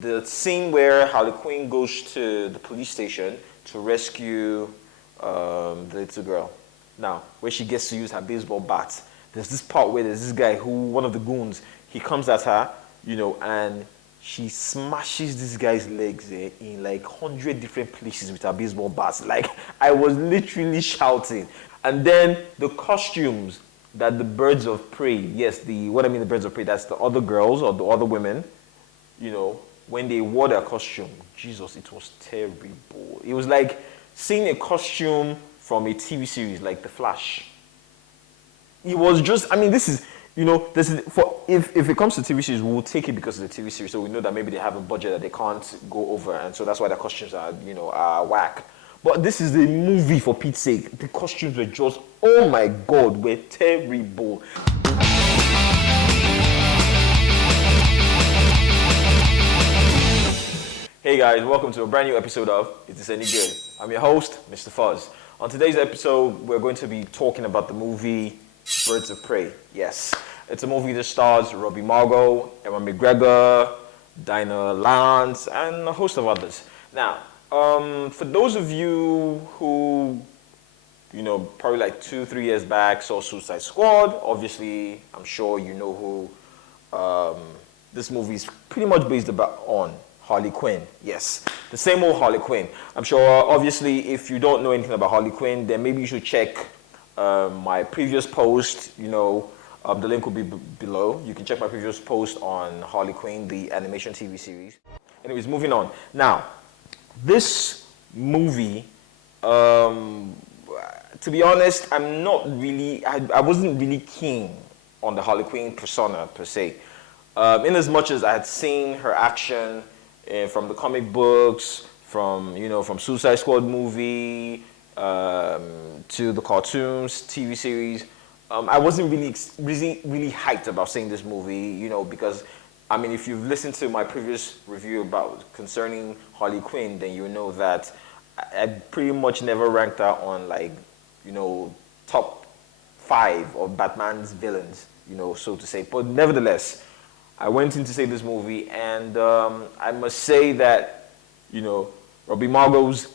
The scene where Harley Quinn goes to the police station to rescue the little girl. Now, where she gets to use her baseball bat. There's this part where there's this guy who, one of the goons, he comes at her, and she smashes this guy's legs in like 100 different places with her baseball bats. Like, I was literally shouting. And then the costumes that the birds of prey, yes, the birds of prey, that's the other girls or the other women, when they wore their costume, Jesus, it was terrible. It was like seeing a costume from a TV series like The Flash. It was just, this is for if it comes to TV series, we'll take it because of the TV series, so we know that maybe they have a budget that they can't go over, and so that's why the costumes are whack. But this is a movie, for Pete's sake. The costumes were just, oh my God, were terrible. Hey guys, welcome to a brand new episode of Is This Any Good? I'm your host, Mr. Fuzz. On today's episode, we're going to be talking about the movie Birds of Prey. Yes, it's a movie that stars Robbie Margot, Ewan McGregor, Dinah Lance, and a host of others. Now, for those of you who, probably like 2-3 years back saw Suicide Squad, obviously, I'm sure you know who this movie is pretty much based on. Harley Quinn, yes. The same old Harley Quinn. I'm sure, obviously, if you don't know anything about Harley Quinn, then maybe you should check my previous post. The link will be below. You can check my previous post on Harley Quinn, the animation TV series. Anyways, moving on. Now, this movie, to be honest, I wasn't really keen on the Harley Quinn persona, per se. In as much as I had seen her action from the comic books, from Suicide Squad movie, to the cartoons, TV series, I wasn't really hyped about seeing this movie, because, if you've listened to my previous review concerning Harley Quinn, then you know that I pretty much never ranked her on top 5 of Batman's villains, so to say. But nevertheless, I went in to see this movie, and I must say that, Robbie Margot's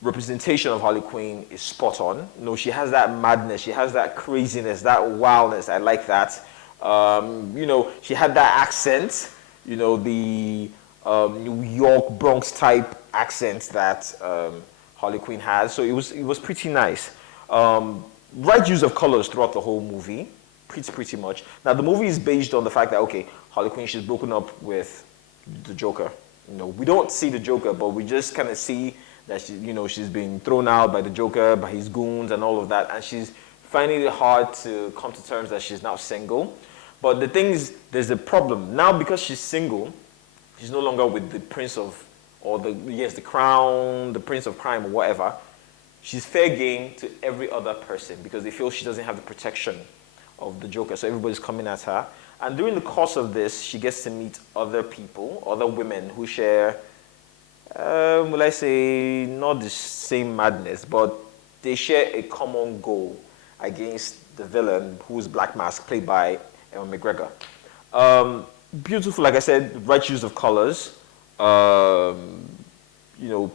representation of Harley Quinn is spot on. She has that madness, she has that craziness, that wildness. I like that. She had that accent, the New York Bronx type accent that Harley Quinn has. So it was pretty nice. Right use of colors throughout the whole movie. Pretty much. Now, the movie is based on the fact that, okay, Harley Quinn, she's broken up with the Joker. We don't see the Joker, but we just kind of see that she's been thrown out by the Joker, by his goons and all of that, and she's finding it hard to come to terms that she's now single. But the thing is, there's a problem. Now, because she's single, she's no longer with the prince of, the crown, the prince of crime or whatever. She's fair game to every other person because they feel she doesn't have the protection of the Joker, so everybody's coming at her. And during the course of this, she gets to meet other people, other women who share, will I say, not the same madness, but they share a common goal against the villain, who's Black Mask, played by Ewan McGregor. Beautiful, like I said, right use of colors,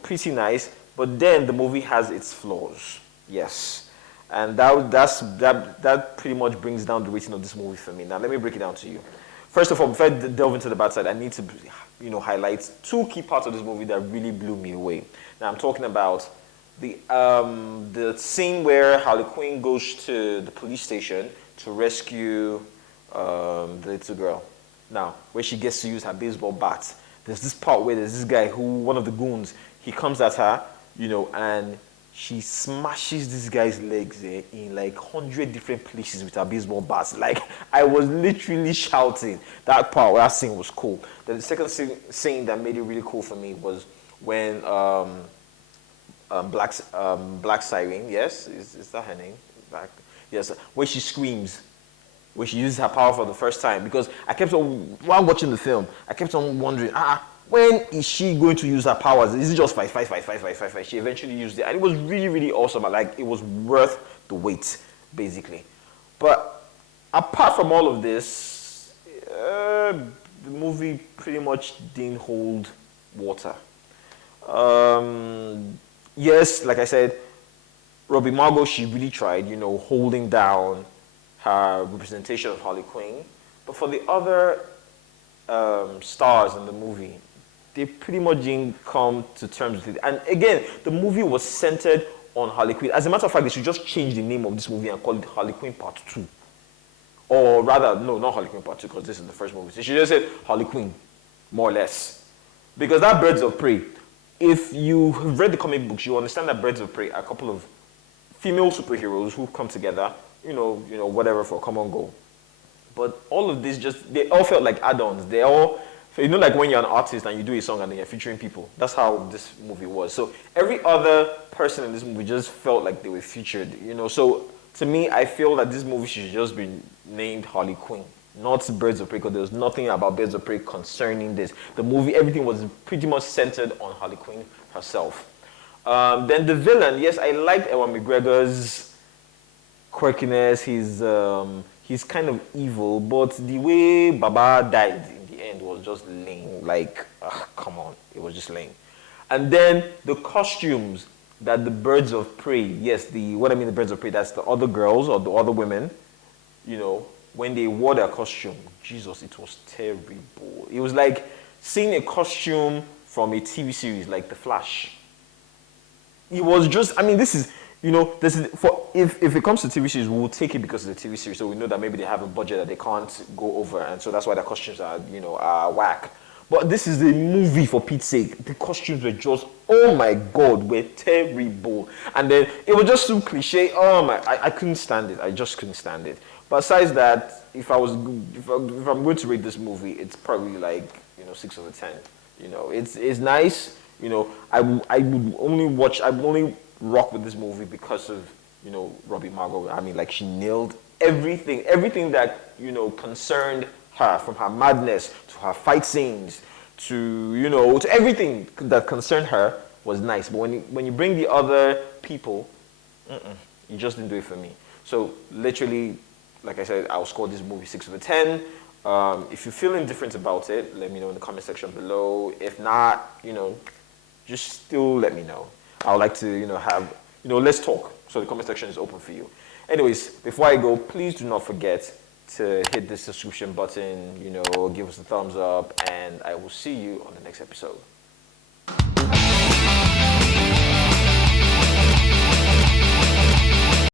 pretty nice, but then the movie has its flaws, yes. And that pretty much brings down the rating of this movie for me. Now, let me break it down to you. First of all, before I delve into the bad side, I need to, highlight 2 key parts of this movie that really blew me away. Now, I'm talking about the scene where Harley Quinn goes to the police station to rescue the little girl. Now, where she gets to use her baseball bat. There's this part where there's this guy who, one of the goons, he comes at her, and she smashes this guy's legs in like 100 different places with her baseball bats. Like, I was literally shouting. That scene was cool. Then the second scene that made it really cool for me was when Black Siren, yes, is that her name? Yes, when she screams, when she uses her power for the first time. Because I kept on, while watching the film, I kept on wondering, when is she going to use her powers? Is it just fight? She eventually used it. And it was really, really awesome. It was worth the wait, basically. But apart from all of this, the movie pretty much didn't hold water. Yes, like I said, Robbie Margot, she really tried, holding down her representation of Harley Quinn. But for the other stars in the movie, they pretty much didn't come to terms with it. And again, the movie was centered on Harley Quinn. As a matter of fact, they should just change the name of this movie and call it Harley Quinn Part 2. Or rather, no, not Harley Quinn Part 2, because this is the first movie. They should just say Harley Quinn, more or less. Because that Birds of Prey, if you have read the comic books, you understand that Birds of Prey are a couple of female superheroes who come together, whatever, for a common goal. But all of this they all felt like add-ons. They all, like when you're an artist and you do a song and then you're featuring people. That's how this movie was. So every other person in this movie just felt like they were featured, So to me, I feel that this movie should just be named Harley Quinn, not Birds of Prey, because there was nothing about Birds of Prey concerning this. The movie, everything was pretty much centered on Harley Quinn herself. Then the villain, yes, I liked Ewan McGregor's quirkiness. He's kind of evil, but the way Baba died in the end was just lame. Like, come on, it was just lame. And then the costumes that the Birds of Prey, yes, the Birds of Prey, that's the other girls or the other women, when they wore their costume, Jesus, it was terrible. It was like seeing a costume from a TV series like The Flash. It was just, this is for if it comes to TV series, we'll take it because it's a TV series, so we know that maybe they have a budget that they can't go over, and so that's why the costumes are whack. But this is a movie, for Pete's sake. The costumes were just, oh my God, were terrible. And then it was just so cliche. Oh my, I couldn't stand it. I just couldn't stand it. But besides that, if I'm going to rate this movie, it's probably like 6 out of 10. It's nice. I would only rock with this movie because of Robbie Margot. She nailed everything that concerned her, from her madness to her fight scenes to everything that concerned her was nice. But when you bring the other people, you just didn't do it for me. So literally, like I said, I'll score this movie 6 out of 10. If you're feeling different about it, let me know in the comment section below. If not, just still let me know. I would like to, let's talk. So the comment section is open for you. Anyways, before I go, please do not forget to hit the subscription button, give us a thumbs up, and I will see you on the next episode.